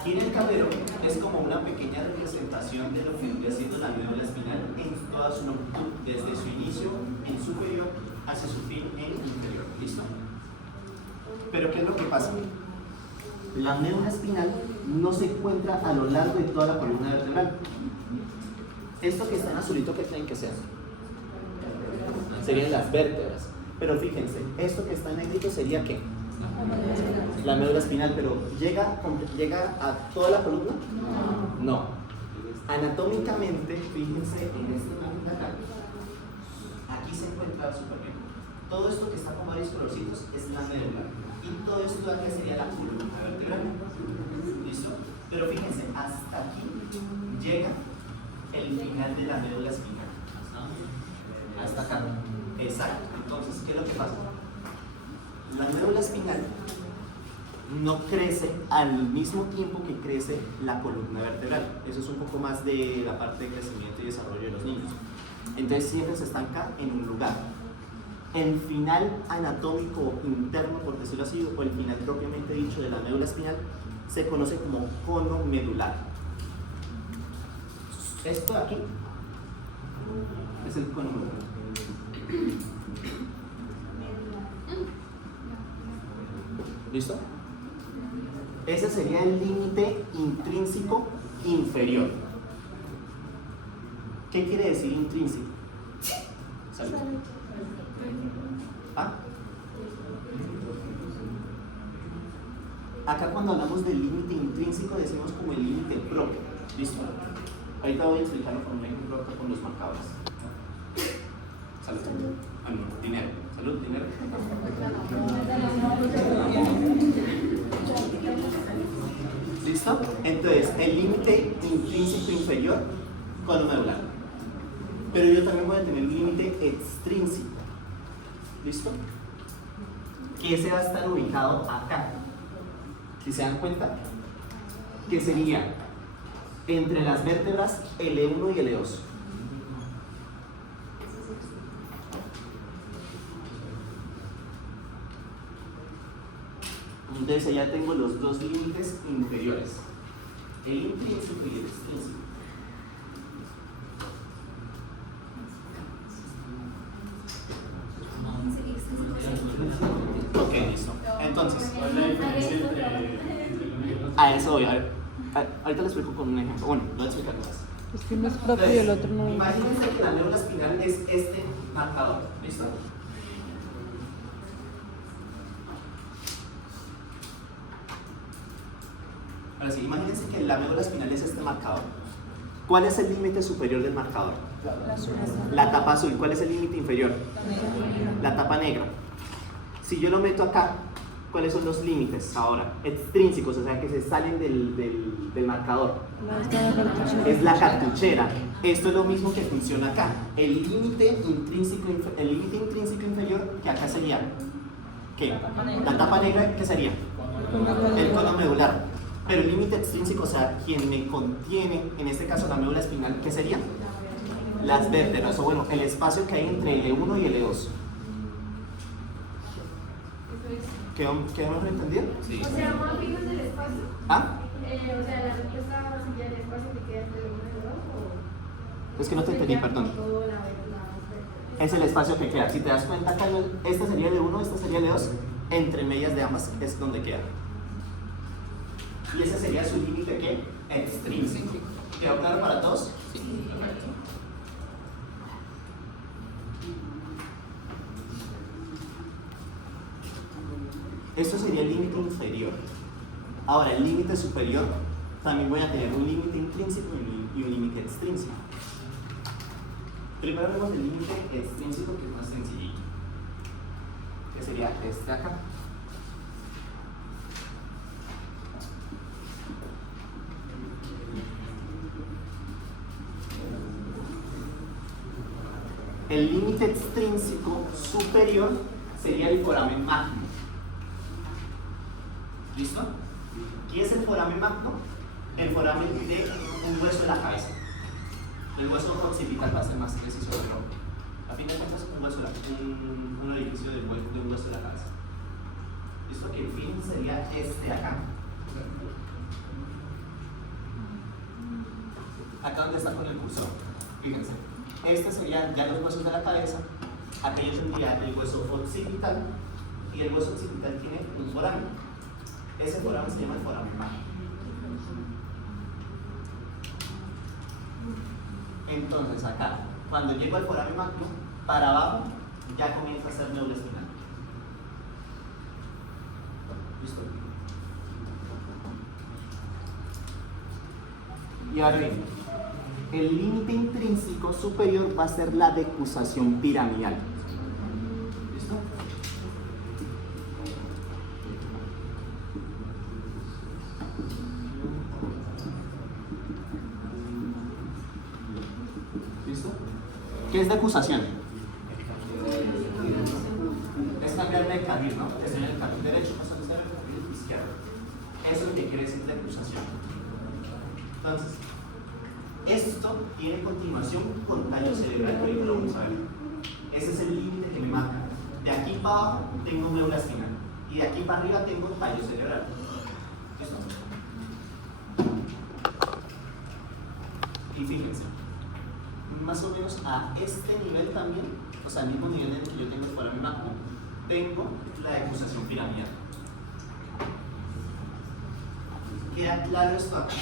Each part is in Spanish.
Aquí en el tablero es como una pequeña representación de lo que vendría siendo la médula espinal en toda su longitud, desde su inicio en superior hacia su fin en inferior. ¿Listo? Pero ¿qué es lo que pasa? La médula espinal no se encuentra a lo largo de toda la columna vertebral. Esto que está en azulito, ¿qué creen que sea? Serían las vértebras. Pero fíjense, esto que está en negrito sería ¿qué? La médula espinal, pero ¿llega a toda la columna? No. Anatómicamente, fíjense en este momento acá, aquí se encuentra súper bien. Todo esto que está con varios colorcitos es la médula. Y todo esto de acá sería la columna vertebral. ¿Listo? Pero fíjense, hasta aquí llega el final de la médula espinal. Hasta acá. Exacto. Entonces, ¿qué es lo que pasa? La médula espinal no crece al mismo tiempo que crece la columna vertebral. Eso es un poco más de la parte de crecimiento y desarrollo de los niños. Entonces siempre se estanca en un lugar. El final anatómico interno, por decirlo así, o el final propiamente dicho de la médula espinal, se conoce como cono medular. Esto de aquí es el cono medular. ¿Listo? Ese sería el límite intrínseco inferior. ¿Qué quiere decir intrínseco? ¿Salud? ¿Ah? Acá cuando hablamos del límite intrínseco decimos como el límite propio. ¿Listo? Ahorita voy a explicarlo con un ejemplo acá con los marcadores. Salud. Ah, no, dinero. Salud, dinero. ¿Listo? Entonces, el límite intrínseco inferior, cono medular. Pero yo también voy a tener un límite extrínseco. ¿Listo? Que ese va a estar ubicado acá. Si se dan cuenta, que sería entre las vértebras L1 y L2. Entonces ya tengo los dos límites inferiores, el intrínseco y el extrínseco. Ok, listo. Entonces, ¿cuál es la diferencia entre a eso voy. A ver, ahorita les explico con un ejemplo. Bueno, lo voy a explicar más. Es que uno es propio y el otro no. Imagínense que la médula espinal es este marcador. ¿Listo? Ahora sí, imagínense que la médula espinal es este marcador. ¿Cuál es el límite superior del marcador? La tapa azul. ¿Cuál es el límite inferior? La tapa negra. Si yo lo meto acá, ¿cuáles son los límites ahora? Extrínsecos, o sea que se salen del marcador. Es la cartuchera. Esto es lo mismo que funciona acá. El límite intrínseco inferior, que acá sería ¿qué? La tapa negra, ¿qué sería? El cono medular. Pero el límite extrínseco, o sea, quien me contiene, en este caso la médula espinal, ¿qué sería? Las vértebras, o bueno, el espacio que hay entre L1 y L2. ¿Quedó mejor entendido? Sí. O sea, más finos del espacio. ¿Ah? O sea, la respuesta sería el espacio que queda entre el 1 y el 2 o... Es que no te entendí, perdón. Es el espacio que queda. Si te das cuenta, acá, esta sería L1, esta sería L2, entre medias de ambas es donde queda. Y ese sería su límite, ¿qué? Extrínseco. ¿Quedó claro para todos? Sí. Perfecto. Esto sería el límite inferior. Ahora, el límite superior, también voy a tener un límite intrínseco y un límite extrínseco. Primero vemos el límite extrínseco, que es más sencillito, que sería este acá. El límite extrínseco superior sería el foramen magno. ¿Listo? ¿Qué es el foramen magno? El foramen de un hueso de la cabeza. El hueso occipital va a ser más preciso, pero a fin de cuentas un hueso, un orificio de un hueso de la cabeza. ¿Listo? Que el fin sería este de acá. acá donde está con el cursor, fíjense, este sería ya los huesos de la cabeza, acá yo tendría el hueso occipital, y el hueso occipital tiene un foramen. Ese foramen se llama el foramen magno. Entonces acá, cuando llego al foramen magno, para abajo ya comienza a ser médula espinal. ¿Listo? Y ahora bien, el límite intrínseco superior va a ser la decusación piramidal. ¿Listo? ¿Listo? ¿Qué es decusación? Es cambiarme de carril, ¿no? Estoy en el carril derecho, pasando a estar en el carril izquierdo. Eso es lo que quiere decir decusación. Entonces, esto tiene continuación con tallo cerebral, que ahorita lo vamos a ver. Ese es el límite que me marca. De aquí para abajo tengo médula espinal y de aquí para arriba tengo tallo cerebral. ¿Listo? Y fíjense, más o menos a este nivel también, o sea, al mismo nivel en el que yo tengo el foramen magno, tengo la decusación piramidal. ¿Queda claro esto acá?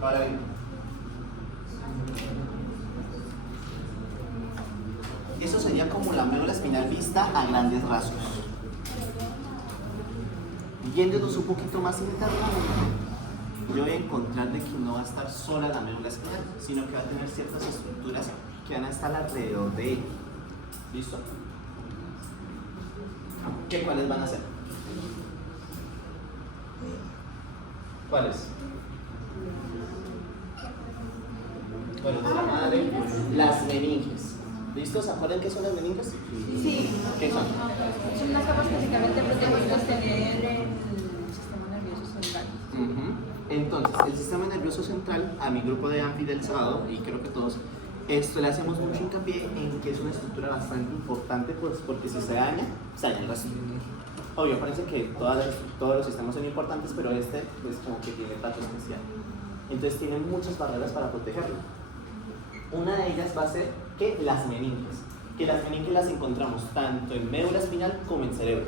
Ahora bien, eso sería como la médula espinal vista a grandes rasgos. Yéndonos un poquito más internamente, yo voy a encontrar de que no va a estar sola la médula espinal, sino que va a tener ciertas estructuras que van a estar alrededor de ella. ¿Listo? ¿Cuáles van a ser? ¿Cuáles? Bueno, de la madre, las meninges. ¿Listo? ¿Se acuerdan qué son las meninges? Sí. ¿Qué son? Son unas capas que básicamente protegen sostener el sistema nervioso central. Entonces, el sistema nervioso central, a mi grupo de AMPI del sábado, y creo que todos, esto le hacemos mucho hincapié en que es una estructura bastante importante, pues porque si se daña el resto. Obvio, parece que todos los sistemas son importantes, pero este pues como que tiene trato especial. Entonces tiene muchas barreras para protegerlo. Una de ellas va a ser que las meninges. Que las meninges las encontramos tanto en médula espinal como en cerebro.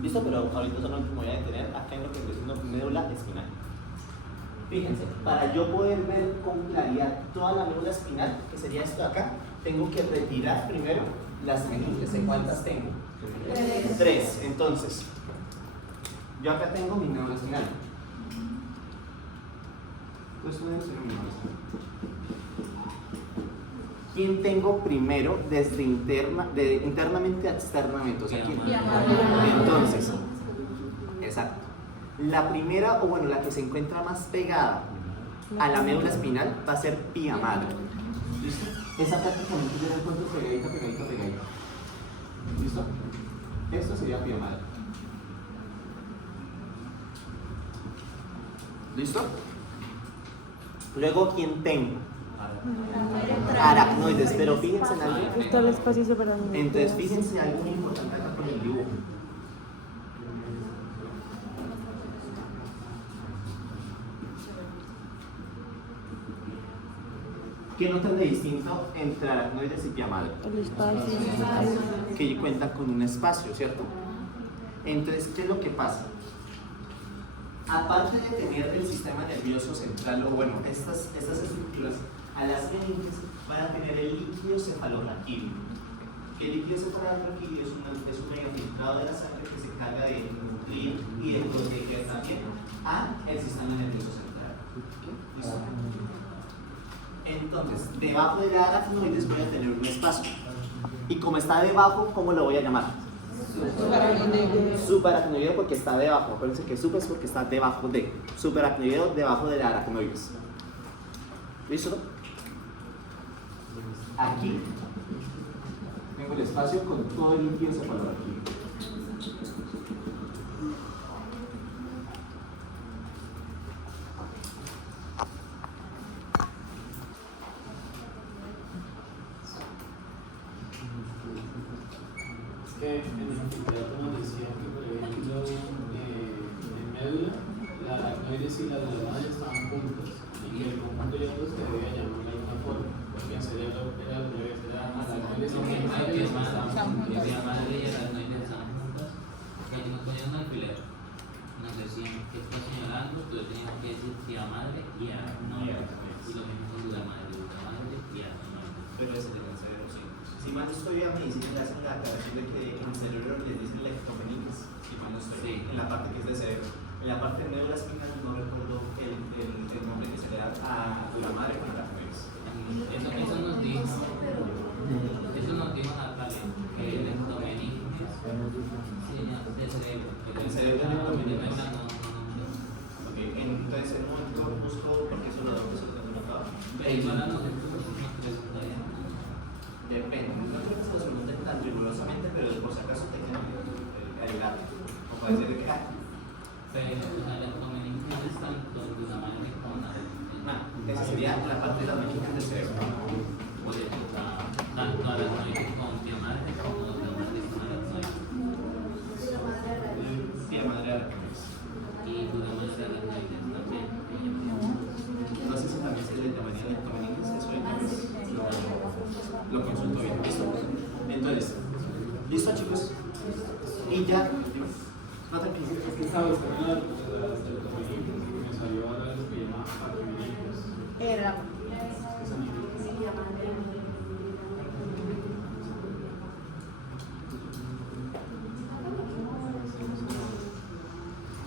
¿Listo? Pero ahorita solo me voy a detener acá en lo que estoy diciendo médula espinal. Fíjense, para yo poder ver con claridad toda la médula espinal, que sería esto de acá, tengo que retirar primero las meninges. ¿En cuántas tengo? 3. Entonces, yo acá tengo mi médula espinal. Entonces, voy a hacer mi médula espinal. ¿Quién tengo primero desde internamente a externamente? O sea, ¿quién? Entonces, exacto. La primera, o bueno, la que se encuentra más pegada a la médula espinal va a ser pia madre. ¿Listo? Esa prácticamente yo la encuentro pegadita. ¿Listo? Esto sería pia madre. ¿Listo? Luego, ¿quién tengo? Aracnoides, pero fíjense en algo. Está el espacio separado. Entonces, fíjense algo muy importante acá con el dibujo. ¿Qué notan de distinto entre aracnoides y pia madre? El espacio. Que cuentan con un espacio, ¿cierto? Entonces, ¿qué es lo que pasa? Aparte de tener el sistema nervioso central, o bueno, estas estructuras, a las meninges van a tener el líquido cefalorraquídeo. Que el líquido cefalorraquídeo es un megafiltrado de la sangre que se encarga de nutrir y de proteger también al sistema nervioso central. ¿Listo? Entonces, debajo de la aracnoides voy a tener un espacio. Y como está debajo, ¿cómo lo voy a llamar? Subaracnoideo porque está debajo. Acuérdense que sub es porque está debajo de. Subaracnoideo debajo de la aracnoides. ¿Listo? Aquí tengo el espacio con todo el líquido cefalorraquídeo. que en el anfiteatro nos decían que, por ejemplo, en médula, la aracnoides y la duramadre estaban juntas y que el conjunto de ellos se debía llamar de alguna forma, porque en cerebro era al revés, era aracnoides y duramadre estaban juntas. Tía madre y aracnoides estaban juntas. Que allí nos ponían un alfiler. Nos decían que está señalando, tú le tenías que decir tía madre y aracnoides. Y lo mismo con duramadre y aracnoides. Pero ese es el cerebro, sí. Si mal no estoy, a medicina le hacen la aclaración de que en el cerebro les dicen electromeniques, si mal no estoy, Sí. en la parte que es de cerebro. En la parte de médula espinal no recuerdo el nombre que se le da a la madre con la cabeza. Eso nos dijo Natalia, que el electromeninges del cerebro. El cerebro del electromeninges. No. Ok, entonces en un momento busco, porque eso lo tengo notado. Pero igual a nosotros nos preguntaría. Depende, no creo que se lo pregunten tan rigurosamente, pero por si acaso tengan el gato. O puede ser que Pero el electromeninges es tanto de una manera como una. esa sería la parte de la meninges del cerebro. Puede ser tanto aracnoides con tía madre como duramadre con aracnoides. Tía madre aracnoides. Y duramadre aracnoides también. No sé si también se le llamaría electromeninges, eso es. Lo consulto bien, listo. Entonces, listo chicos. Y ya, no te pienses. Es que estaba buscando las electromeninges y me salió ahora lo que llama aracnoides. Era.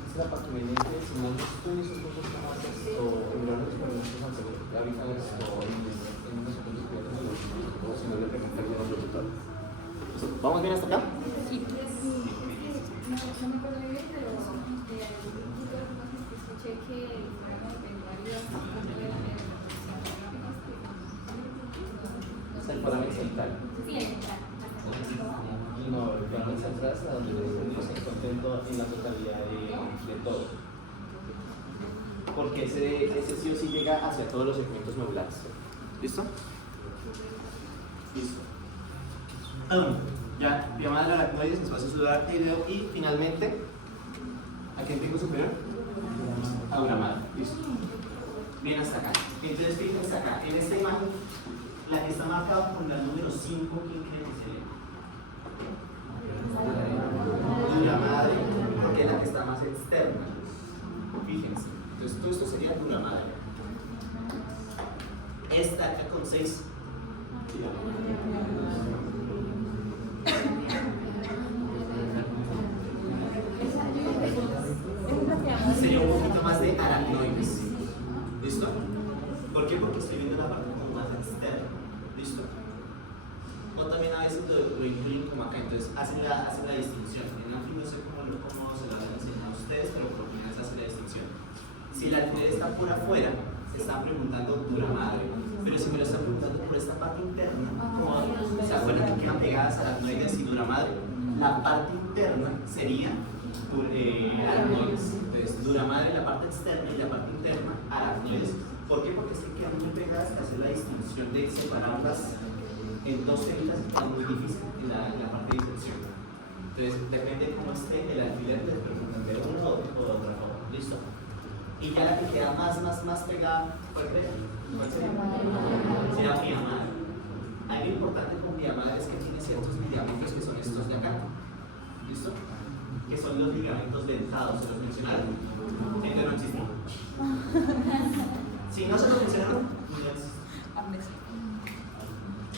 Es la parte meninge, si no estoy en esos grupos más o embriones por nuestros ancestros, habitan esto en unos segundos que o si no le preguntan al locutor. ¿Vamos bien hasta acá? Sí. No me acuerdo bien, pero escuché que fuéramos en varios Es el foramen central. Sí, el central. No, el foramen central es a donde nos encontramos en la totalidad de todo. Porque ese sí o sí llega hacia todos los segmentos medulares. ¿Listo? Listo. Ya, vía madre aracnoides, espacio celular aéreo y finalmente, ¿a quién tengo superior? A una madre. Listo. Bien hasta acá. Entonces, fíjense acá, en esta imagen, la que está marcada con el número 5, ¿quién cree que sería? Dura madre, porque es la que está más externa. Fíjense. Entonces, todo esto sería dura madre. Esta acá con 6. Sería un poquito más de aracnoides. ¿Listo? ¿Por qué? Porque estoy viendo la parte como más externa. ¿Listo? O también a veces lo incluyen como acá, entonces hacen la distinción. En fin, no sé cómo se lo han enseñado a ustedes, pero por lo menos hace la distinción. Si la alfiler está por afuera, se están preguntando dura madre. Pero si me lo están preguntando por esta parte interna, como se acuerdan que quedan pegadas aracnoides y dura madre, la parte interna sería aracnoides. Entonces, dura madre la parte externa y la parte interna aracnoides. ¿Por qué? Porque se quedan muy pegadas que hacer la distinción de separarlas en dos temitas es muy difícil en la parte de distinción. Entonces, depende de cómo esté el alfiler, les preguntan de uno o de otra forma. ¿Listo? Y ya la que queda más pegada, ¿cuál crees? ¿Cuál sería? Sería vía madre. Algo importante con vía madre es que tiene ciertos ligamentos que son estos de acá. ¿Listo? Que son los ligamentos dentados, se los mencionaron. Entonces no existen. Si no se los mencionaron, no existen.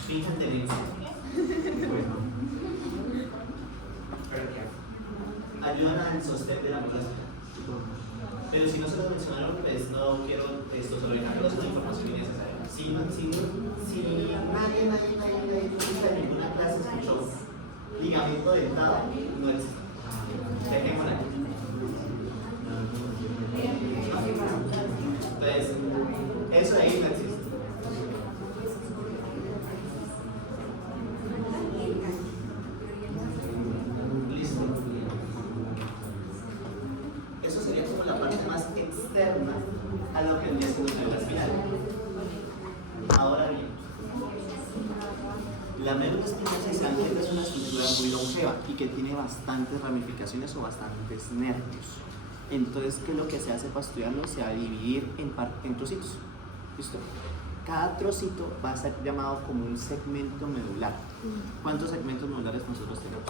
Finjan demencia. Bueno. Ayudan al sostén de la muela. Pero si no se lo mencionaron, pues no quiero esto solo dejarlo, es una información innecesaria. Si nadie en ninguna clase escuchó ligamento dentado, no existe. Dejémosla aquí. Entonces, eso de ahí no existe. Listo. Eso sería como la parte más externa a lo que vendría siendo la espinal. Ahora bien, la médula espinal se se dan cuenta es una estructura muy longeva y que tiene bastantes ramificaciones o bastantes nervios. Entonces, ¿qué es lo que se hace para estudiarlo? Se va a dividir en trocitos. ¿Listo? Cada trocito va a ser llamado como un segmento medular. ¿Cuántos segmentos medulares nosotros tenemos?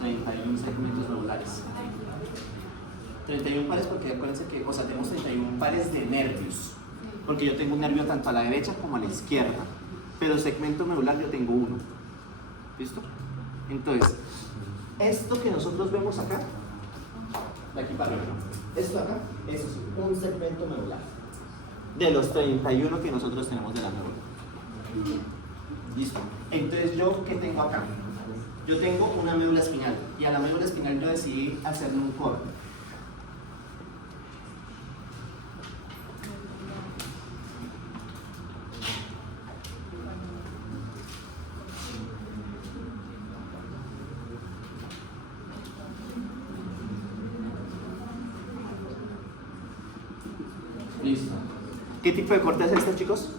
31 segmentos medulares. 31 pares porque acuérdense que, o sea, tenemos 31 pares de nervios. Porque yo tengo un nervio tanto a la derecha como a la izquierda. Pero segmento medular yo tengo uno. ¿Listo? Entonces, esto que nosotros vemos acá, de aquí para arriba, esto de acá, eso es un segmento medular. De los 31 que nosotros tenemos de la médula. ¿Listo? Entonces, ¿yo qué tengo acá? Yo tengo una médula espinal y a la médula espinal yo decidí hacerle un corte. Listo. ¿Qué tipo de corte es este, chicos?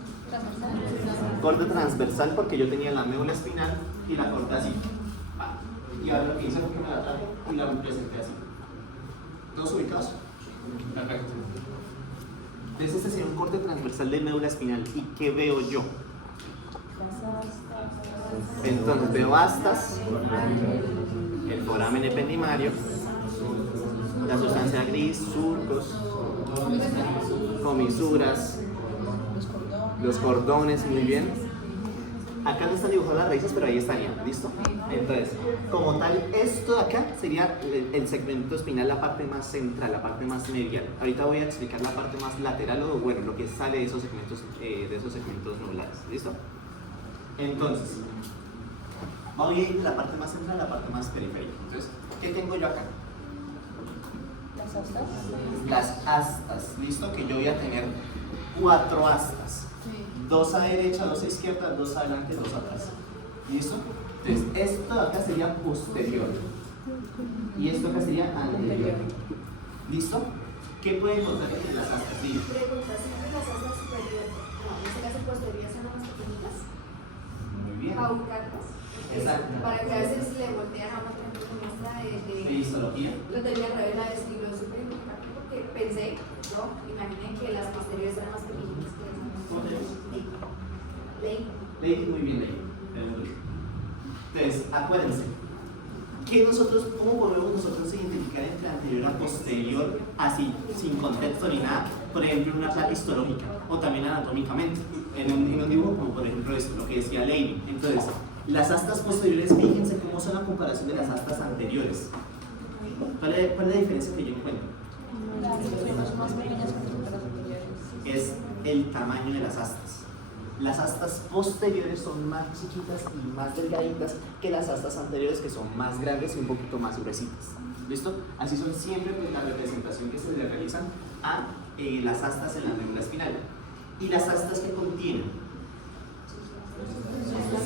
Corte transversal porque yo tenía la médula espinal y la corté así. Y ahora lo que hice fue que me la traje y la representé así. ¿Todos ubicados? Perfecto. Entonces este sería un corte transversal de médula espinal. ¿Y qué veo yo? Entonces veo astas, el foramen ependimario, la sustancia gris, surcos, comisuras, los cordones, muy bien. Acá no están dibujadas las raíces, pero ahí estarían, ¿listo? Entonces, como tal, esto de acá sería el segmento espinal, la parte más central, la parte más medial. Ahorita voy a explicar la parte más lateral o, bueno, lo que sale de esos segmentos medulares, ¿listo? Entonces, vamos a ir de la parte más central a la parte más periférica. Entonces, ¿qué tengo yo acá? Las astas, ¿listo? Que yo voy a tener 4 astas. 2 a derecha, 2 a izquierda, 2 adelante, 2 atrás. ¿Listo? Entonces, esto de acá sería posterior. Y esto acá sería anterior. ¿Listo? ¿Qué pueden encontrar entre las astas? Sí. Pregunta, ¿siempre las astas superiores, no, en este caso posteriores son las más pequeñitas? Muy bien. Para ubicarlas. Exacto. Para que a veces le voltean a una, por ejemplo, con esta ¿De histología? lo tenía al revés, la de estilo súper importante porque pensé, ¿no? Imaginé que las posteriores eran más pequeñitas que las ¿Cómo te llamas? Leí. Muy bien, Ley. Entonces, acuérdense, ¿cómo podemos nosotros identificar entre anterior a posterior, así, sin contexto ni nada? Por ejemplo, en una placa histológica o también anatómicamente, en un dibujo como por ejemplo esto, lo que decía Ley. Entonces, las astas posteriores, fíjense cómo son la comparación de las astas anteriores. ¿Cuál es la diferencia que yo encuentro? Es el tamaño de las astas. Las astas posteriores son más chiquitas y más delgaditas que las astas anteriores, que son más grandes y un poquito más gruesitas. ¿Listo? Así son siempre la representación que se le realizan a las astas en la médula espinal. ¿Y las astas que contienen?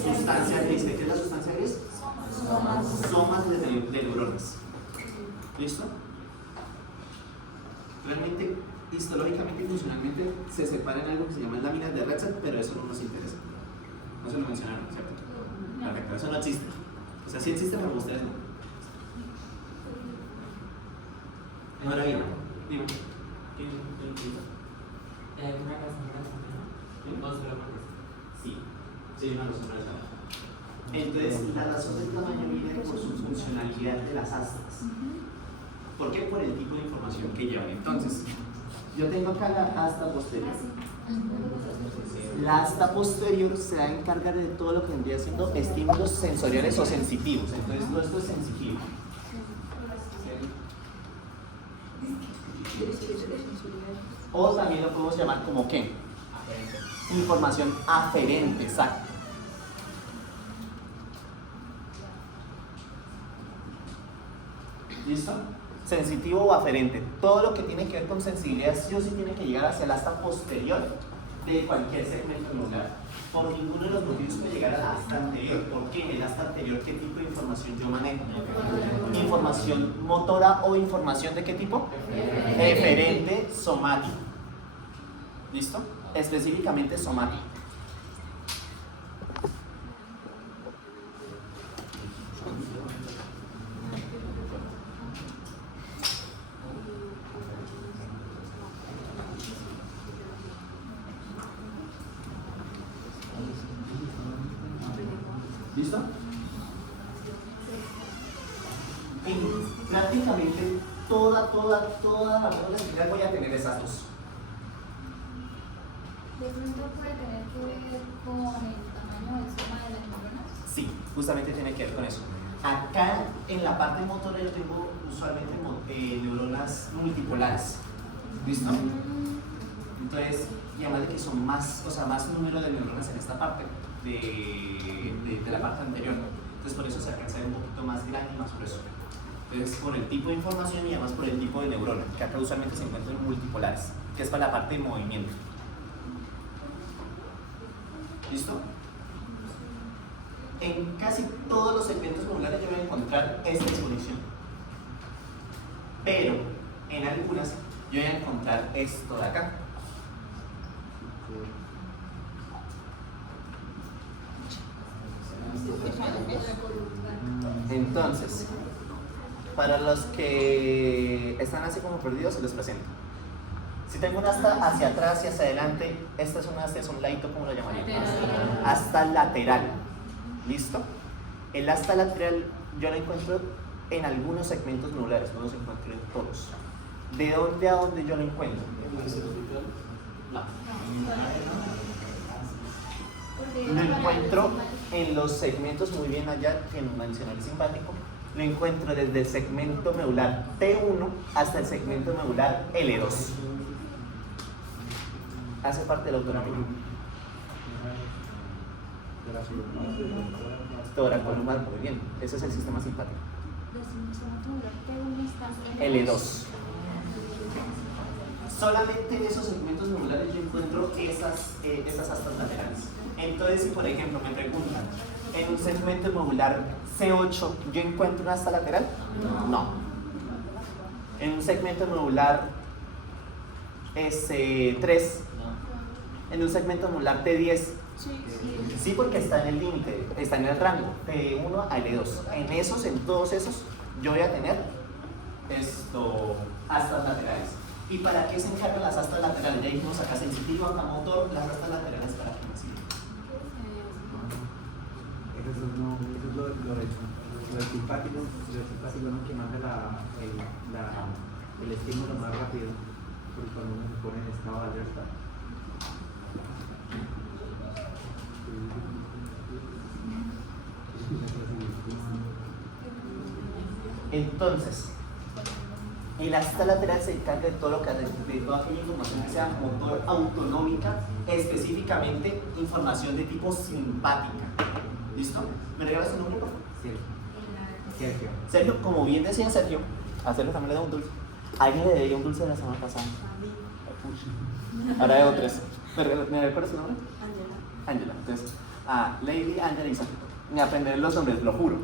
Sustancia gris. ¿Qué es la sustancia gris? Somas de neuronas. ¿Listo? Realmente, histológicamente y funcionalmente se separan algo que se llama láminas de Rexat, pero eso no nos interesa. No se lo mencionaron, ¿cierto? Perfecto, eso no existe. O sea, sí existe, pero ustedes no. Ahora bien, dime. Una razón para el ¿no? ¿O solo por eso? Sí, una razón para el tamaño. Entonces, la razón del tamaño viene por su funcionalidad de las astas. ¿Por qué? Por el tipo de información que llevan. Entonces, yo tengo acá la asta posterior. La asta posterior se va a encargar de todo lo que vendría siendo estímulos sensoriales o sensitivos. Entonces, todo esto es sensitivo. O también lo podemos llamar como ¿qué? Información aferente, exacto. ¿Listo? Sensitivo o aferente. Todo lo que tiene que ver con sensibilidad sí o sí tiene que llegar hacia el asta posterior de cualquier segmento medular. Por ninguno de los motivos puede llegar al asta anterior. ¿Por qué? En el asta anterior, ¿qué tipo de información yo manejo? Información motora o información ¿de qué tipo? Eferente somático. ¿Listo? Específicamente somático. ¿Listo? En prácticamente toda la médula espinal voy a tener esas dos. ¿De pronto puede tener que ver con el tamaño del soma de las neuronas? Sí, justamente tiene que ver con eso. Acá en la parte motora yo tengo usualmente neuronas multipolares. ¿Listo? Entonces, y además de que son más, o sea, más número de neuronas en esta parte de la parte anterior. Entonces por eso se alcanza a ver un poquito más grande y más grueso. Entonces por el tipo de información y además por el tipo de neurona, que acá usualmente se encuentran multipolares, que es para la parte de movimiento. ¿Listo? En casi todos los segmentos modulares yo voy a encontrar esta disposición. Pero en algunas yo voy a encontrar esto de acá. Entonces, para los que están así como perdidos, se los presento. Si tengo un asta hacia atrás y hacia adelante, esta es una asta, es un ladito, ¿cómo lo llamaría? Asta lateral. ¿Listo? El asta lateral yo lo encuentro en algunos segmentos modulares, no los encuentro en todos. ¿De dónde a dónde yo lo encuentro? Lo encuentro en los segmentos, muy bien allá, que mencioné el simpático. Lo encuentro desde el segmento medular T1 hasta el segmento medular L2. Hace parte de la autonomía. Toracolumbar, muy bien. Ese es el sistema simpático. L2. Solamente en esos segmentos medulares yo encuentro esas astas laterales. Entonces, si por ejemplo me preguntan, ¿en un segmento medular C8 yo encuentro una asta lateral? No. ¿En un segmento medular S3? ¿En un segmento medular T10? Sí, porque está en el límite, está en el rango T1 a L2. En todos esos, yo voy a tener astas laterales. ¿Y para qué se encargan las astas laterales? Ya dijimos acá sensitivo, acá motor, las astas laterales para qué me sirven. Eso es lo del simpático, ¿no? Que manda el estímulo más rápido, porque cuando uno se pone en estado de alerta. Entonces, el asta lateral se encarga de todo lo que hace, de toda aquella información que sea motor autonómica, específicamente información de tipo simpática. ¿Listo? ¿Me regalas tu nombre, por favor? Sergio. Sergio, como bien decía Sergio, a Sergio también le da un dulce. A alguien le debía un dulce la semana pasada. Ahora debo 3. ¿Me recuerdas su nombre? Ángela. Entonces, Lady, Ángela y Sergio. Me aprenderé los nombres, lo juro.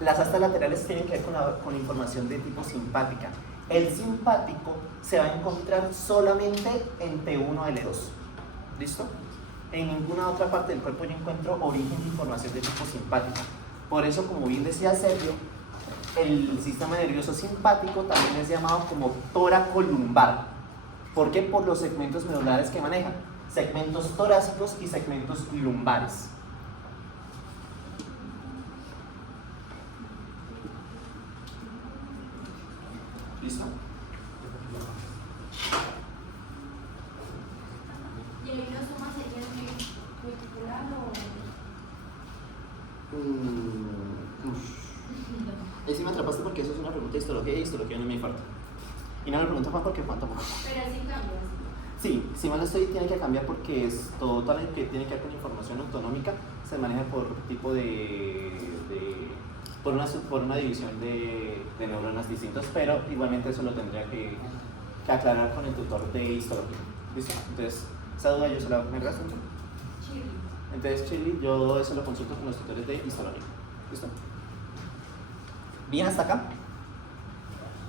Las astas laterales tienen que ver con información de tipo simpática. El simpático se va a encontrar solamente en T1 a L2. ¿Listo? En ninguna otra parte del cuerpo yo encuentro origen de información de tipo simpática. Por eso, como bien decía Sergio, el sistema nervioso simpático también es llamado como toracolumbar. ¿Por qué? Por los segmentos medulares que maneja. Segmentos torácicos y segmentos lumbares. ¿Listo? ¿Y el hidrosoma sería multipolar o...? Ahí sí me atrapaste porque eso es una pregunta de histología y histología no me infarto. Y no me pregunto Juan porque Juan tampoco. Pero así cambias. Sí, si mal no estoy, tiene que cambiar porque es todo lo que tiene que ver con información autonómica se maneja por tipo por una división de neuronas distintos, pero igualmente eso lo tendría que aclarar con el tutor de histología. ¿Listo? Entonces, esa duda yo se la me gasto. Entonces, Chili, yo eso lo consulto con los tutores de histología. ¿Listo? ¿Bien hasta acá?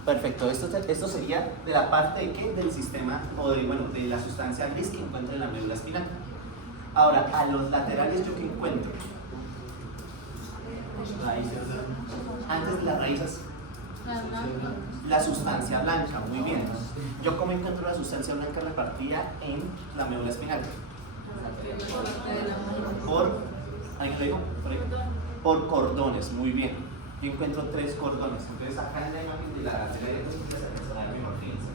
Perfecto, esto sería de la parte de ¿qué? Del sistema o de la sustancia gris que encuentra en la médula espinal. Ahora, a los laterales yo qué encuentro. Raíces. Antes de las raíces, la sustancia blanca, muy bien. Yo cómo encuentro la sustancia blanca repartida en la médula espinal. Por ¿Alguien lo dijo? ¿Por ahí? Por cordones, muy bien. Yo encuentro 3 cordones. Entonces acá en la imagen de la diapositiva se alcanza a ver mejor, fíjense.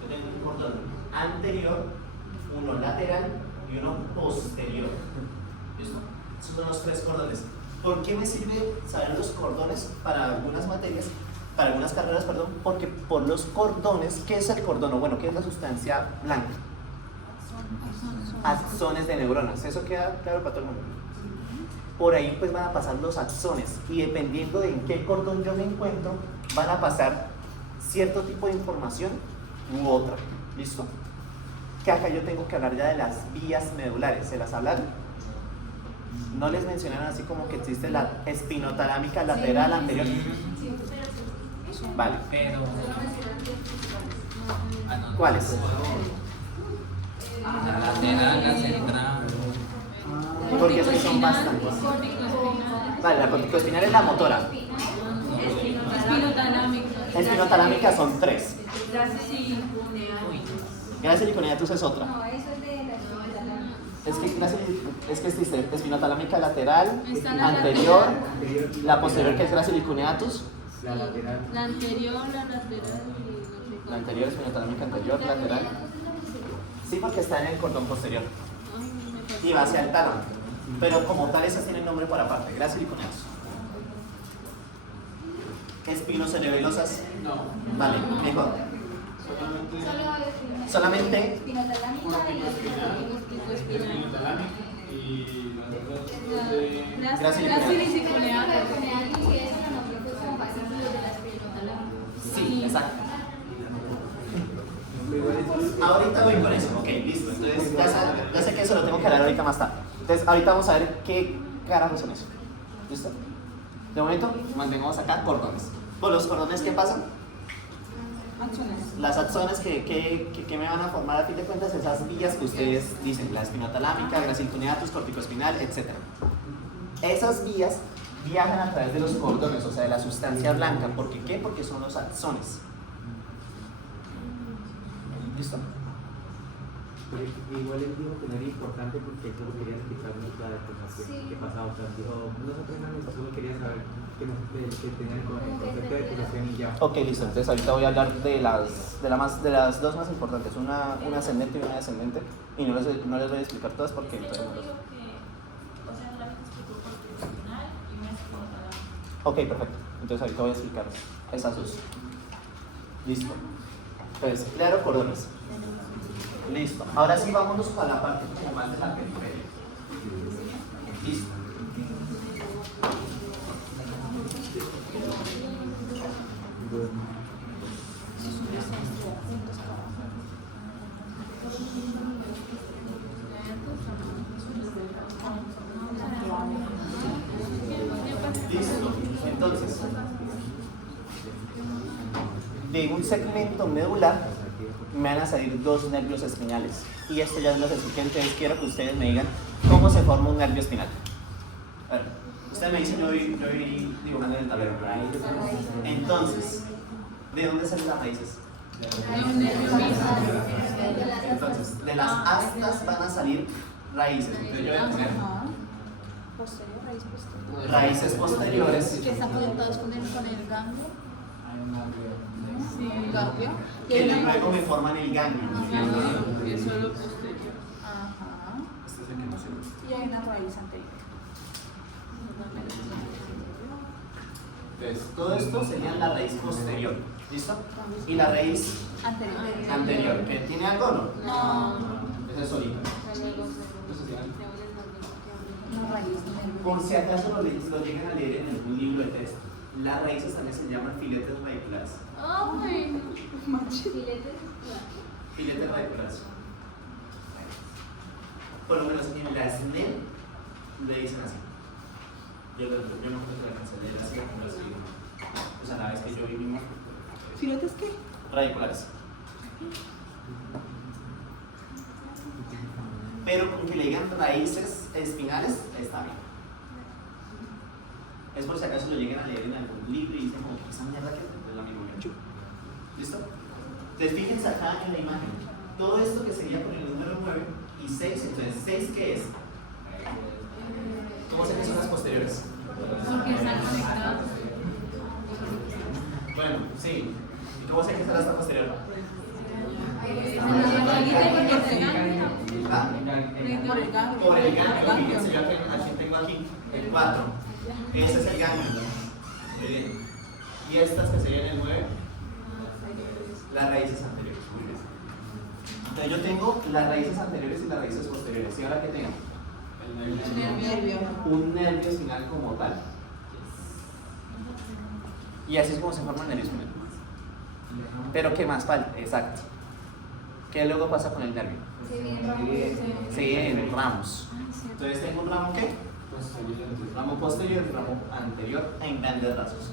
Yo tengo un cordón anterior, uno lateral y uno posterior. ¿Listo? Esos son los 3 cordones. ¿Por qué me sirve saber los cordones para algunas materias? Para algunas carreras, perdón, porque por los cordones, ¿qué es el cordón? O bueno, ¿qué es la sustancia blanca? Axones de neuronas. ¿Eso queda claro para todo el mundo? Por ahí pues van a pasar los axones y dependiendo de en qué cordón yo me encuentro, van a pasar cierto tipo de información u otra. ¿Listo? Que acá yo tengo que hablar ya de las vías medulares. ¿Se las hablaron? No les mencionaron así como que existe la espinotalámica lateral anterior. Vale. Pero. Ah, no. ¿Cuáles? La lateral, la central. Porque es que son bastantes. Vale, la corticoespinal es la motora. La espinotalámica son 3. Gracilicuneatus es otra. No, eso es de la Es que existe espinotalámica lateral, anterior, la posterior que es gracilicuneatus, La lateral. La anterior, la lateral la anterior espinotalámica anterior, lateral. Sí, porque está en el cordón posterior y va hacia el tálamo. Pero como tal, esas tienen nombre por aparte, gracilicuneatus. Espinocerebelosas, No. vale, mejor. Solamente espinotalámica y Espinotalámica y las de gracilicuneatus. Sí, exacto. Ahorita voy con eso, ok, listo. Entonces ya sé que eso lo tengo que hablar ahorita más tarde. Entonces ahorita vamos a ver qué carajos son eso. ¿Listo? De momento mantengamos acá cordones. ¿Por los cordones qué pasan? Las axones que me van a formar a fin de cuentas esas vías que ustedes dicen, la espinotalámica, gracilicuneatus, corticoespinal, etc. Esas vías viajan a través de los cordones, o sea, de la sustancia blanca. ¿Por qué? Porque son los axones. ¿Listo? Pero igual él dijo que no era importante porque él solo quería explicarnos la decoración que pasaba. O sea, dijo, no se aprendan eso, solo quería saber que tenían el concepto de decoración y ya. Ok, listo. Entonces ahorita voy a hablar de las dos más importantes, una ascendente y una descendente. Y no les voy a explicar todas porque entonces no los... Ok, perfecto. Entonces ahorita voy a explicar esas dos. Listo. Entonces, claro, cordones. Listo. Ahora sí vámonos a la parte como más de la periferia. Listo. Listo. Entonces, de un segmento medular me van a salir 2 nervios espinales. Y esto ya los expliqué, entonces quiero que ustedes me digan cómo se forma un nervio espinal. A ver, ustedes me dicen, yo voy dibujando en el tablero. Entonces, ¿de dónde salen las raíces? Entonces, de las astas van a salir raíces. Entonces yo voy a tener raíces posteriores. que están conectados con el ganglio. Sí, el ganglio. Que luego me forman el ganglio. Que es solo posterior. Ajá. Este es el que no se... Y hay una raíz anterior. Entonces, todo esto sería la raíz posterior. ¿Listo? Y la raíz anterior, que tiene algo, ¿no? No. Esa es solita. Una raíz. Por si acaso lo llegan a leer en algún libro de texto, las raíces también se llaman filetes radiculares. Ay, Filetes radiculares. Por lo menos en la SNEL le dicen así. Yo no creo que la cancelaría así como así. O sea, la vez que yo viví ¿filetes qué? radiculares. Pero con que le digan raíces espinales, está bien. Es por si acaso lo lleguen a leer en algún libro y dicen, como, esa mierda que es la misma. ¿Listo? Entonces, fíjense acá en la imagen. Todo esto que sería con el número 9 y 6, entonces, ¿6 qué es? ¿Cómo sé que son las posteriores? Porque están conectados. Bueno, sí. ¿Y cómo sé que son las posteriores? ¿Ah? Por el ganglio. Por el ganglio, fíjense, yo aquí tengo aquí el 4. Ese es el ganglio. Muy bien. Y estas que serían el 9, las raíces anteriores. Muy bien. Entonces yo tengo las raíces anteriores y las raíces posteriores. ¿Y ahora qué tengo? Un nervio espinal como tal. Y así es como se forma el nervio espinal. Pero ¿qué más falta? Exacto. ¿Qué luego pasa con el nervio? Se vienen ramos. Entonces tengo un ramo ¿qué? Ramo posterior y ramo anterior en grandes rasgos.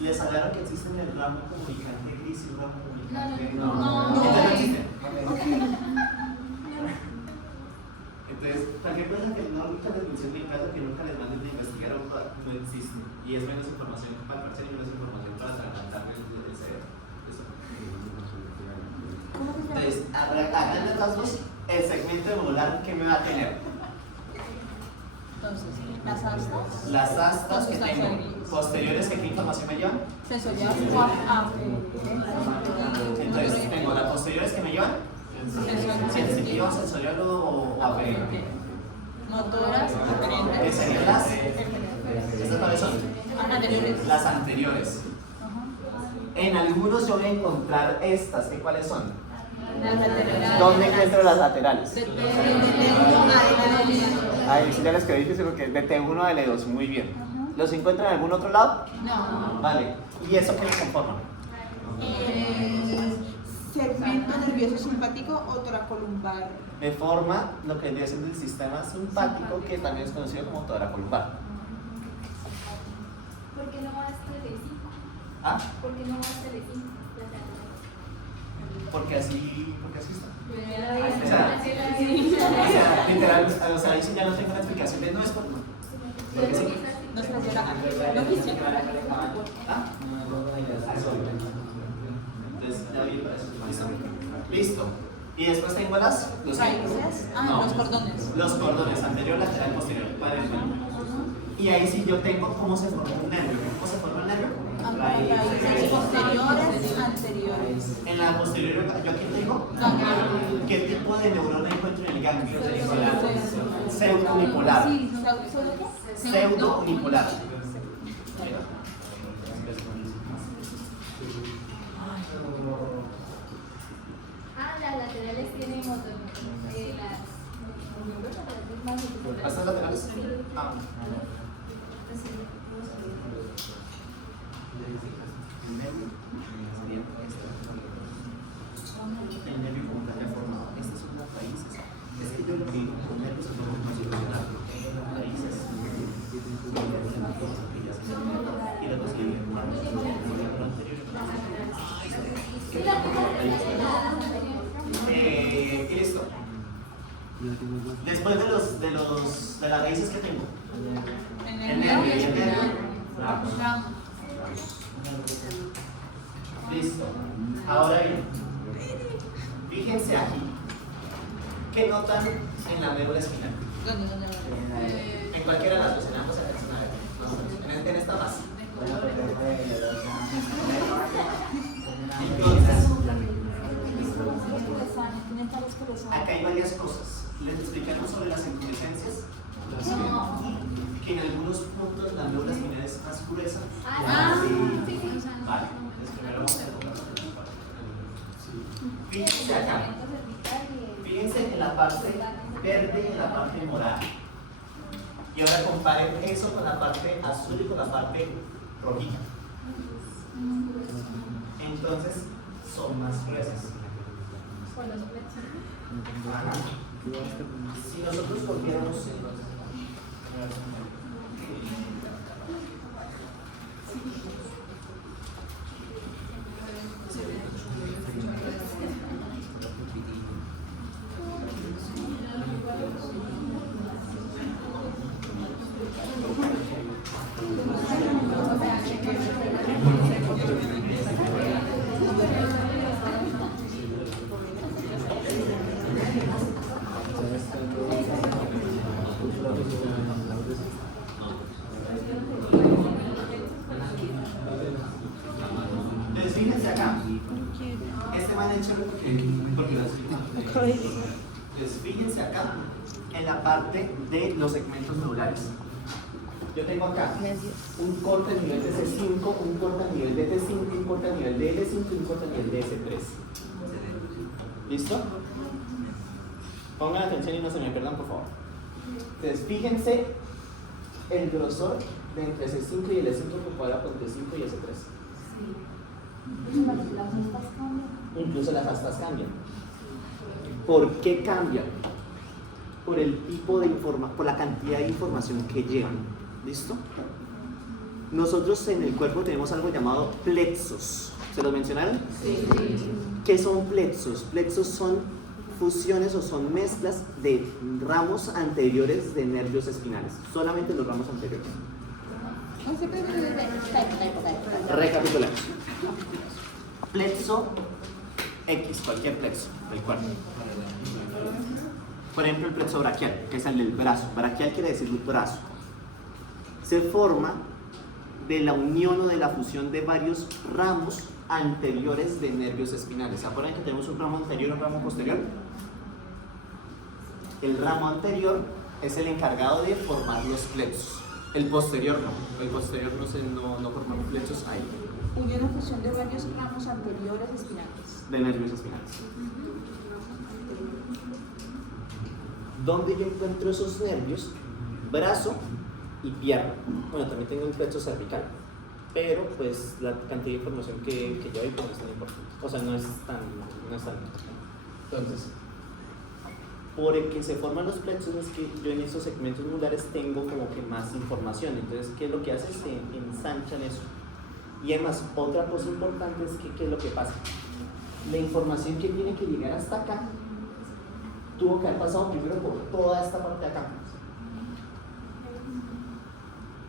¿Les hablaron que existen el ramo comunicante gris y un ramo comunicante? No. Entonces no existen. Entonces, cualquier cosa que nunca les mencione en casa, que nunca les manden a investigar, no existe. Y es menos información para el parcial y menos información para tratar el cerebro. Eso. Entonces, a grandes rasgos, el segmento modular que me va a tener. Entonces, las astas. Las astas que tengo posteriores, ¿qué información me llevan? Sensoriales. Entonces, tengo las posteriores que me llevan sensitiva, sensorial o aferitiva. Motoras ¿Qué diferentes. serían las? ¿Estas cuáles son? Anteriores. Las anteriores. En algunos yo voy a encontrar estas, ¿qué cuáles son? Las laterales. ¿Dónde encuentro las laterales? De T1 Ahí sí ya les quedó difícil porque es de T1 a L2, muy bien. ¿Los encuentran en algún otro lado? No. Vale. ¿Y eso qué le conforma? Segmento nervioso simpático o toracolumbar. De forma lo que vendría siendo el sistema simpático, que también es conocido como toracolumbar. ¿Por qué no vas Tele5? ¿Ah? ¿Por qué no vas Tele5? Porque así está. O O sea, literal, o sea, ahí sí ya no tengo una explicación de no es por no. Porque sí. No se las dio la gana. No quisiera. ¿Ah? Entonces, ya vi para eso. ¿Listo? Listo. Y después tengo los Raíces. No. Los cordones. Los cordones, anterior, lateral, posterior. Para el cuello. Y ahí sí yo tengo cómo se forma un nervio. ¿Cómo se forma el nervio? Raíces posteriores, anteriores. En la posterior, ¿yo aquí tengo? Ganglio. ¿Qué tipo de neurona encuentro en el ganglio? Pseudo-unipolar. Pseudo-unipolar. las laterales tienen motor. ¿Estas laterales? Ah. El nervio como tal ya formado. Estas son las raíces. Es que yo lo digo, los nervios son como funcionar. Raíces. Y luego se viene por lo anterior. Y listo. Después de las raíces que tengo. El nervio y el nervio. Listo. Ahora bien, fíjense aquí. ¿Qué notan en la médula espinal? En cualquiera de las dos, en ambos en esta más. Entonces, acá hay varias cosas. Les explicamos sobre las inflorescencias. Que en algunos puntos la médula espinal es más gruesa. Vale, entonces primero vamos a enfocar sobre la parte. Fíjense acá. Fíjense en la parte verde y en la parte morada. Y ahora comparen eso con la parte azul y con la parte rojita. Entonces son más gruesas. Ajá. Si nosotros volviéramos menciono porque lo explico. Entonces, fíjense acá en la parte de los segmentos neurales. Yo tengo acá un corte a nivel de C5, un corte a nivel de T5, un corte a nivel de L5 y un corte a nivel de S3. ¿Listo? Pongan atención y no se me pierdan, por favor. Entonces, fíjense el grosor de entre C5 y L5 comparado con T5 y S3. Incluso las astas cambian. ¿Por qué cambian? Por el tipo de información, por la cantidad de información que llevan. ¿Listo? Nosotros en el cuerpo tenemos algo llamado plexos. ¿Se los mencionaron? Sí. ¿Qué son plexos? Plexos son fusiones o son mezclas de ramos anteriores de nervios espinales. Solamente los ramos anteriores. Recapitulamos. Plexo X, cualquier plexo del cuerpo. Por ejemplo, el plexo braquial, que es el del brazo. Braquial quiere decir brazo. Se forma de la unión o de la fusión de varios ramos anteriores de nervios espinales. ¿Se acuerdan que tenemos un ramo anterior y un ramo posterior? El ramo anterior es el encargado de formar los plexos. El posterior no. El posterior no forma plexos ahí. Unión o fusión de varios ramos anteriores espinales. De nervios espinales. ¿Dónde yo encuentro esos nervios? Brazo y pierna. Bueno, también tengo un plexo cervical, pero pues la cantidad de información que lleva pues no es tan importante. O sea, no es tan importante. Entonces, por el que se forman los plexos es que yo en esos segmentos musculares tengo como que más información. Entonces, ¿qué es lo que hace? Se ensanchan eso. Y además, otra cosa importante es que ¿qué es lo que pasa? La información que tiene que llegar hasta acá tuvo que haber pasado primero por toda esta parte de acá.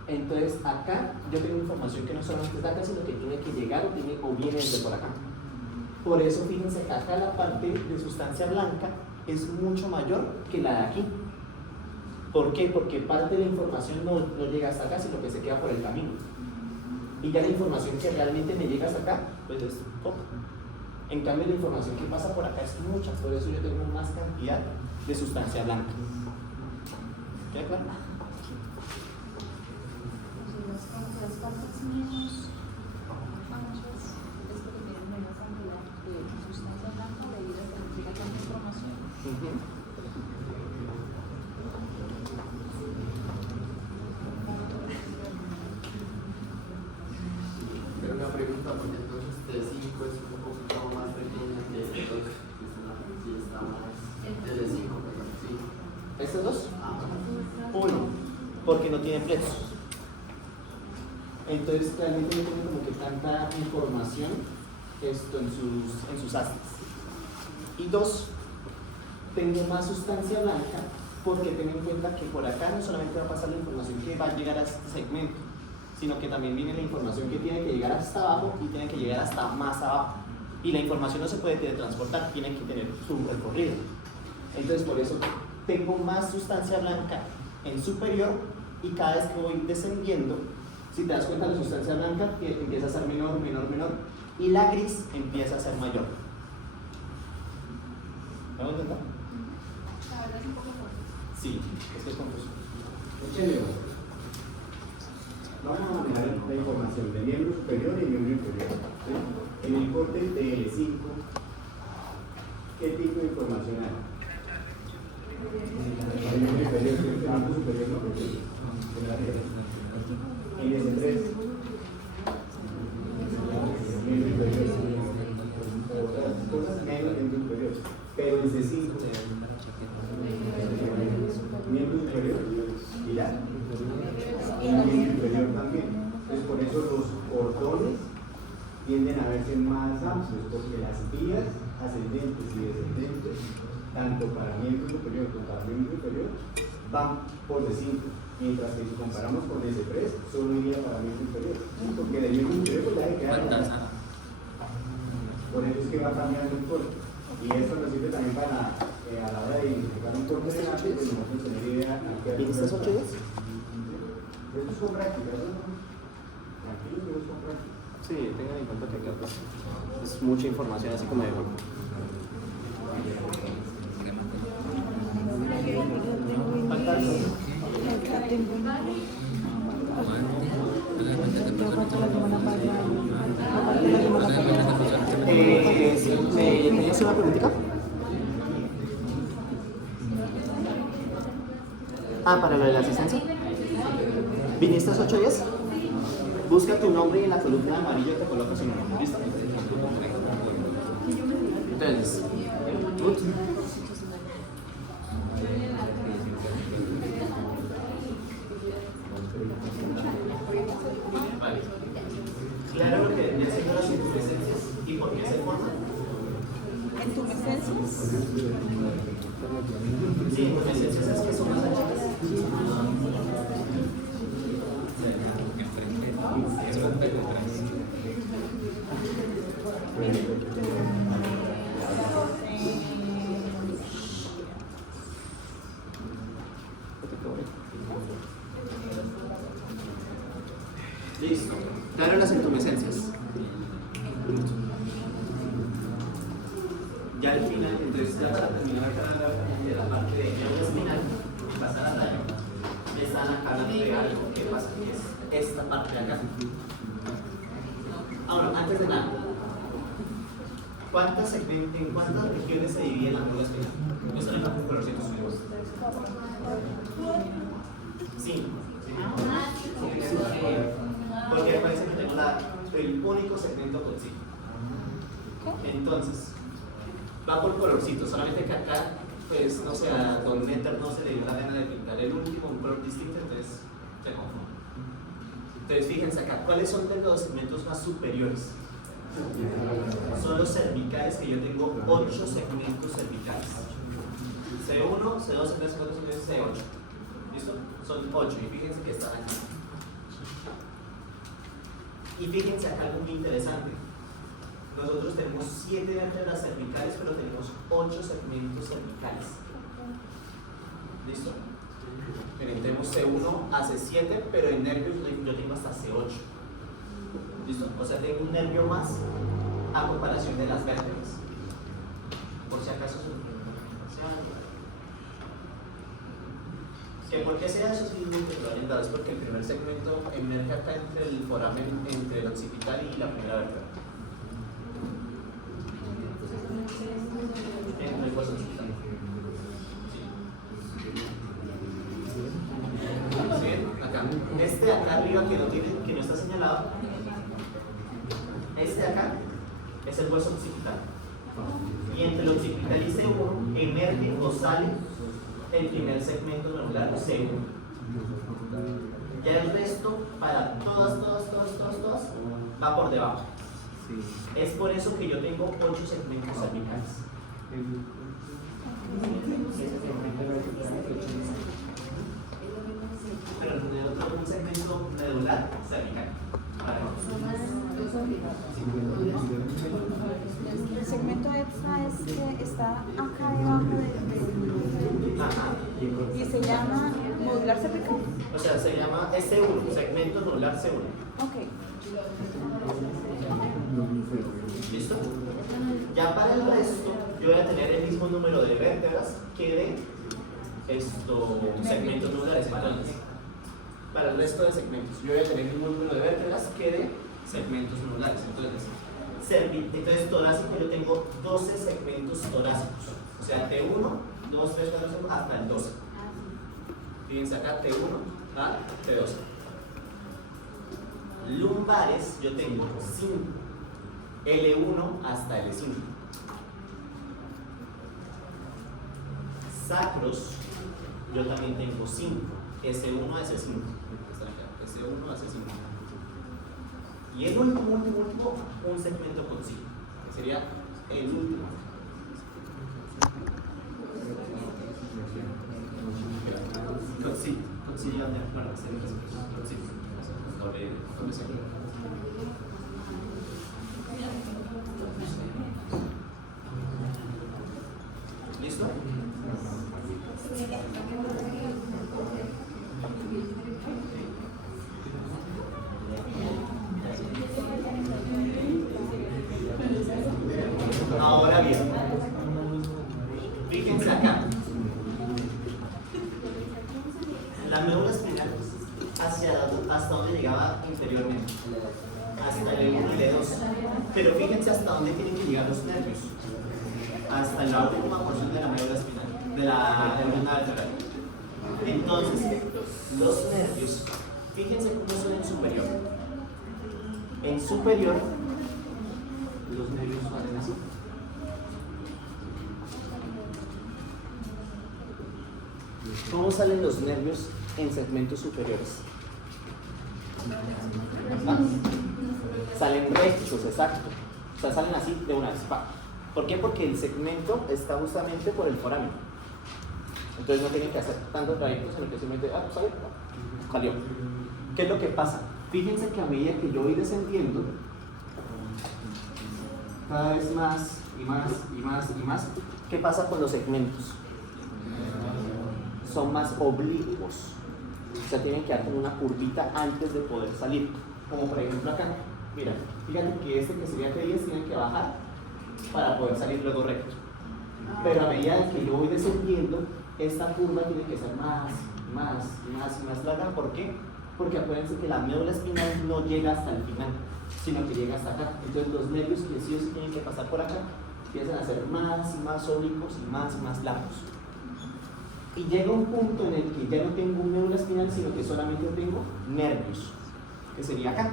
Entonces, acá yo tengo información que no solamente está acá, sino que tiene que llegar o viene desde por acá. Por eso, fíjense que acá la parte de sustancia blanca es mucho mayor que la de aquí. ¿Por qué? Porque parte de la información no llega hasta acá, sino que se queda por el camino. Y ya la información que realmente me llega hasta acá, pues es poca. En cambio, la información que pasa por acá es mucha, por eso yo tengo más cantidad de sustancia blanca. ¿Queda claro? Las partes menos anchas es porque tienen menos cantidad de sustancia blanca debido a que no llega tanta información. Pero una pregunta, porque entonces T5 es un poquito más pequeña que estos, que está más T5, perdón, sí. ¿Estos dos? Uno, porque no tienen plexos. Entonces realmente no tienen como que tanta información en sus astas. Y dos, tengo más sustancia blanca porque ten en cuenta que por acá no solamente va a pasar la información que va a llegar a este segmento, sino que también viene la información que tiene que llegar hasta abajo y tiene que llegar hasta más abajo. Y la información no se puede teletransportar, tiene que tener su recorrido. Entonces por eso tengo más sustancia blanca en superior y cada vez que voy descendiendo, si te das cuenta, la sustancia blanca empieza a ser menor, menor, menor y la gris empieza a ser mayor. ¿Me voy a entender? La verdad es un poco fuerte. Sí, es que es confuso. Vamos a manejar la información de miembro superior y miembro inferior. ¿Sí? En el corte de L5, ¿qué tipo de información hay? El miembro inferior, el miembro superior no. En S3, miembro inferior, otras cosas menos miembro inferior. Pero en C5, miembro superior y la miembro inferior también. Entonces, por eso los cordones tienden a verse más amplios, porque las vías ascendentes y descendentes, tanto para miembro superior como para miembro inferior, van por D5, mientras que si comparamos con S3, solo iría para miembro inferior, porque el miembro inferior pues ya se queda en. Por eso es que va cambiando el corte. Y esto nos sirve también para, a la hora de identificar un corte de arte, pues nosotros tener idea a qué. ¿Y estas 8 días? Esto es con práctica, ¿no? Tranquilos, pero es con práctica. Sí, tengan en cuenta que acá pues, es mucha información así como de golpe. Falta algo. ¿Me tenías una preguntita? Ah, para lo de la asistencia. ¿Viniste a 8 días? Busca tu nombre y en la columna amarilla te colocas tu nombre. ¿Listo? Entonces, Ruth. Vale. Claro lo que vendría siendo las intumescencias y por qué se forman. ¿Entumescencias? Sí, intumescencias es que son más anchas. Listo. Claro las entumescencias. Ya al final, entonces ya para terminar acá de la parte de médula espinal y pasar a tallo, me están acá hablando de algo que pasa, que es esta parte de acá. Ahora, antes de nada, ¿en cuántas regiones se divide la médula espinal? Me están acá con colorcitos. 5. Porque parece que tengo el único segmento coxí. Entonces, va por colorcito, solamente que acá, pues no sé, a Don Netter no se le dio la gana de pintar el último, un color distinto, entonces se confunde. Entonces, fíjense acá, ¿cuáles son de los segmentos más superiores? Son los cervicales, que yo tengo 8 segmentos cervicales. C1, C2, C3, C4, C5, C8. ¿Listo? Son 8 y fíjense que están aquí. Y fíjense acá algo muy interesante. Nosotros tenemos 7 vértebras cervicales, pero tenemos 8 segmentos cervicales. ¿Listo? Miren, tenemos C1 a C7, pero en nervios yo tengo hasta C8. ¿Listo? O sea, tengo un nervio más a comparación de las vértebras. Por si acaso ¿por qué sea eso? Sí, que lo hayan dado. Es porque el primer segmento emerge acá entre el foramen, entre el occipital y la primera vértebra. Entre el hueso occipital. Sí. ¿Sí? Acá. Este de acá arriba que no está señalado, este de acá es el hueso occipital. Y entre el occipital y C1 emerge o sale el primer segmento medular C1. Ya el resto, para todas, va por debajo. Es por eso que yo tengo 8 segmentos cervicales. Pero un segmento medular cervical. El segmento extra es que está acá debajo y se llama modular cervical. O sea, se llama S1, segmento nodular C1. Ok. ¿Listo? Ya para el resto, yo voy a tener el mismo número de vértebras que de segmentos nodulares. Para el resto de segmentos, yo voy a tener el mismo número de vértebras que de segmentos nodulares. Entonces, torácico, yo tengo 12 segmentos torácicos. O sea, T1, 2, 3, 4, 5, hasta el 12. Fíjense acá, T1 a T12. Lumbares, yo tengo 5. L1 hasta L5. Sacros, yo también tengo 5. S1 a S5. S1 a S5. Y el último, un segmento con sí, que sería el último. Con sí, ya me acuerdo, con sí. Doble C. ¿Listo? dónde llegaba inferiormente? Hasta el E1 y el E2. Pero fíjense hasta dónde tienen que llegar los nervios. Hasta la última porción de la médula espinal, de la columna vertebral. Entonces, los nervios, fíjense cómo son en superior. En superior, los nervios salen así. ¿Cómo salen los nervios en segmentos superiores? ¿Ah? Salen rectos, exacto. O sea, salen así de una vez. ¿Por qué? Porque el segmento está justamente por el foramen. Entonces no tienen que hacer tantos trayectos, sino que simplemente, sale, salió. ¿Qué es lo que pasa? Fíjense que a medida que yo voy descendiendo, cada vez más y más y más y más, ¿qué pasa con los segmentos? Son más oblicuos. O sea, tienen que dar como una curvita antes de poder salir. Como por ejemplo acá. Mira, fíjate que este que sería T10 tiene que bajar para poder salir luego recto. Pero a medida que yo voy descendiendo, esta curva tiene que ser más larga. ¿Por qué? Porque acuérdense que la médula espinal no llega hasta el final, sino que llega hasta acá. Entonces los nervios que sí o sí tienen que pasar por acá empiezan a ser más y más oblicuos y más largos. Y llega un punto en el que ya no tengo médula espinal, sino que solamente tengo nervios, que sería acá.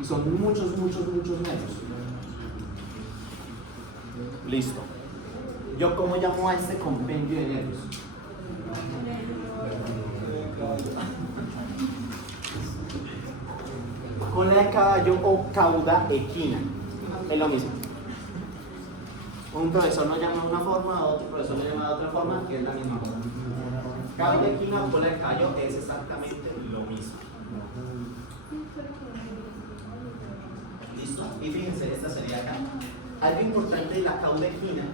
Y son muchos nervios. Listo. ¿Yo cómo llamo a este compendio de nervios? Cola de caballo o cauda equina. Es lo mismo. Un profesor lo llama de una forma, otro profesor lo llama de otra forma, que es la misma forma. Cauda equina o cola de caballo es exactamente lo mismo. ¿Listo? Y fíjense, esta sería acá. Algo importante de la cauda equina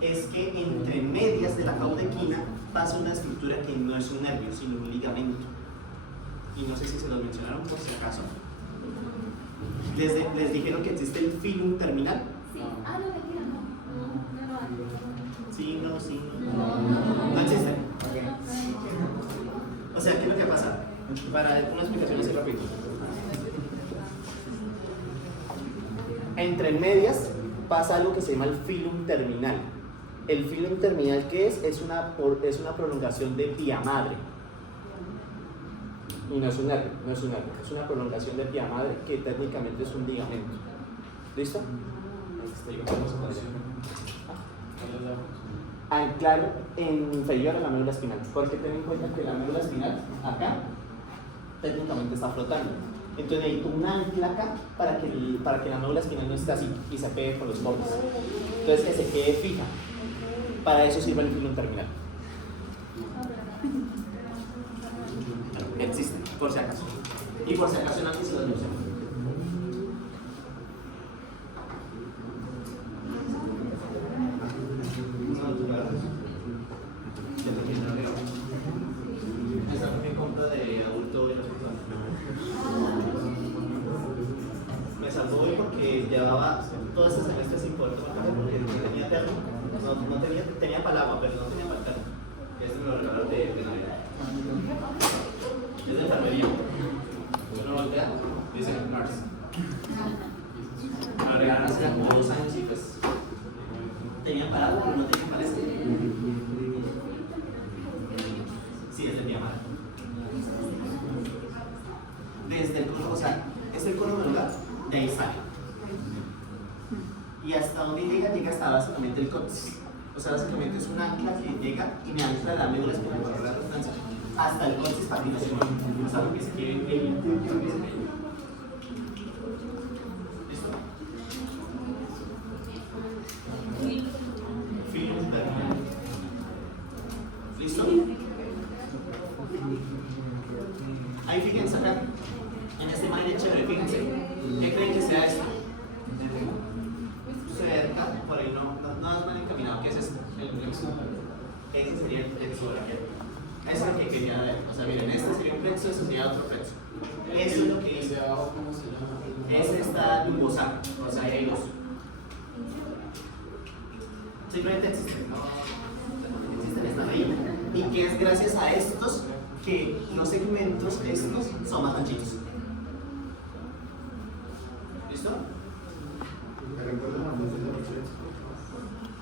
es que entre medias de la cauda equina pasa una estructura que no es un nervio, sino un ligamento. Y no sé si se los mencionaron por si acaso. ¿Les dijeron que existe el filum terminal? Sí. Ah, no, mentira, no. Sí, no. ¿No existe? O sea, ¿qué es lo que pasa? Para una explicación así rápido. Entre medias pasa algo que se llama el filum terminal. El filum terminal, ¿qué es? Es una prolongación de vía madre. Y no es un nervio, es una prolongación de vía madre que técnicamente es un ligamento. ¿Listo? Anclar inferior a la médula espinal, porque ten en cuenta que la médula espinal acá técnicamente está flotando. Entonces necesito un ancla acá para que la médula espinal no esté así y se pegue con los bordes. Entonces que se quede fija. Para eso sirve el filum terminal. Existe, por si acaso. Y por si acaso nadie se lo anuncia. Esta fue mi compra de adulto y me salvó hoy porque llevaba todo este semestre sin poder tomar café porque no tenía termo. Tenía palagua, pero no tenía para termo. Este me lo regalaron de Navidad. Es de enfermería. Uno lo voltea, dice nurse. Me lo regalaron hace como 2 años y pues tenía palagua, pero no tenía para este. Sí, es de mi amada. Desde el cono, o sea, es el cono medular, de ahí sale. Y hasta donde llega hasta básicamente el coxis. O sea, básicamente es un ancla que llega y me ancla la médula espinal por la distancia hasta el coxis para que no se mueva. O sea, lo que se quiere el ¿listo? Filum terminal. ¿Listo? Ahí fíjense acá, en este imagen chévere, fíjense. ¿Qué creen que sea esto? Cerca, por ahí no es mal encaminado. ¿Qué es esto? El plexo. Ese sería el plexo braquial. Eso es lo que quería ver. O sea, miren, este sería un plexo, ese sería otro plexo. Eso es lo que dice abajo, ¿cómo se llama? Ese está lumbosano, o sea, ahí hay dos. Simplemente existen, ¿no? Existen, están ahí. Y que es gracias a estos que los segmentos estos son más anchitos. ¿Listo?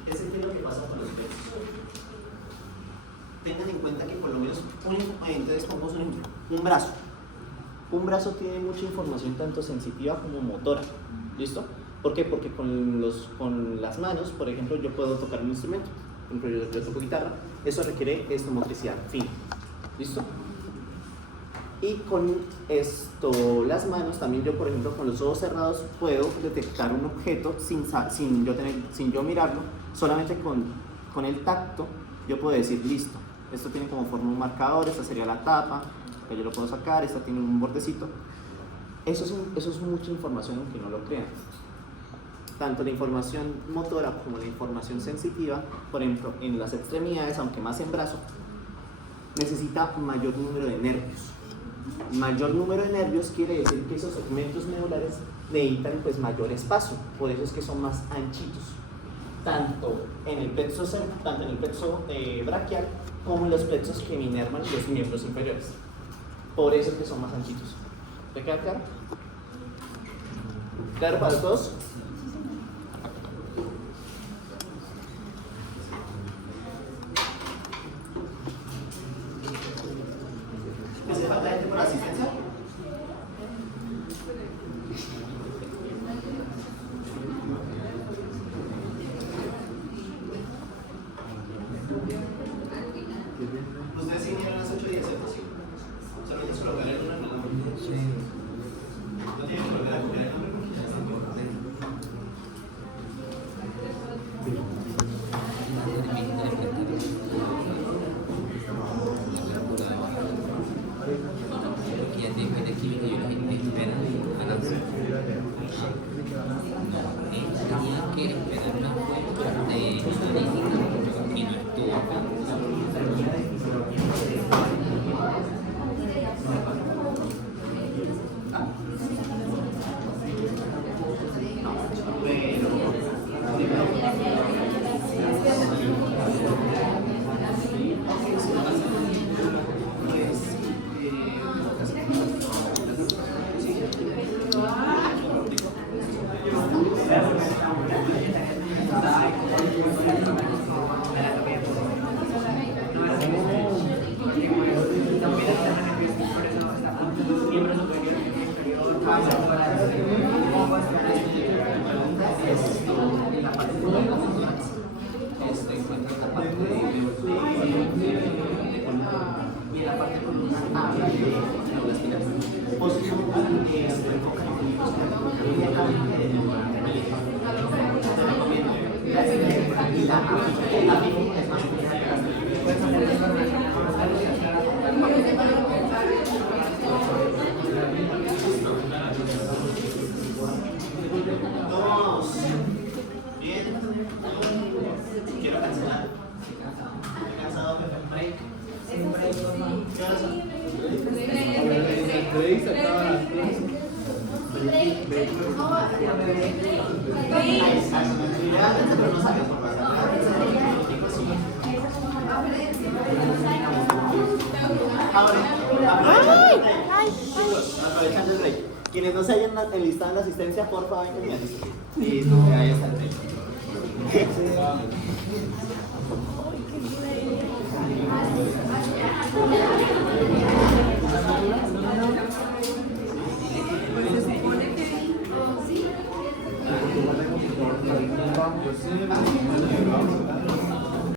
¿Qué es lo que pasa con los textos? Tengan en cuenta que por lo menos, entonces pongamos un ejemplo, un brazo. Un brazo tiene mucha información tanto sensitiva como motora. ¿Listo? ¿Por qué? Porque con las manos, por ejemplo, yo puedo tocar un instrumento. Por ejemplo, yo toco guitarra, eso requiere motricidad fina. ¿Listo? Y con las manos, también yo, por ejemplo, con los ojos cerrados, puedo detectar un objeto sin yo mirarlo, solamente con el tacto, yo puedo decir, listo, esto tiene como forma un marcador, esta sería la tapa, que yo lo puedo sacar, esta tiene un bordecito. Eso es mucha información, aunque no lo crean. Tanto la información motora como la información sensitiva, por ejemplo, en las extremidades, aunque más en brazo, necesita mayor número de nervios. Mayor número de nervios quiere decir que esos segmentos medulares necesitan pues mayor espacio, por eso es que son más anchitos, tanto en el plexo braquial como en los plexos que inervan los miembros inferiores. Por eso es que son más anchitos. ¿Te queda claro? ¿Claro para todos? ¿Hace falta gente por asistencia? Ustedes sí vinieron a las 8 y 10, ¿cierto? Sí. Solo hay que colocar el número en el nombre. Sí. No tienen que volver a copiar el nombre porque ya están colocados. Que ya tienen de química y una gente espera análisis. No, tenía que esperar una fuente de analítica y no estuvo acá. Todos. Bien. Quiero cancelar. ¿He cansado? Break. ¿Qué hora son? Break se acaba a las 3. Pero no sabes por aprovechando el break. Quienes no se hayan enlistado en la asistencia, por favor, vengan y alisten. Listo, ahí está el break. Pues sí,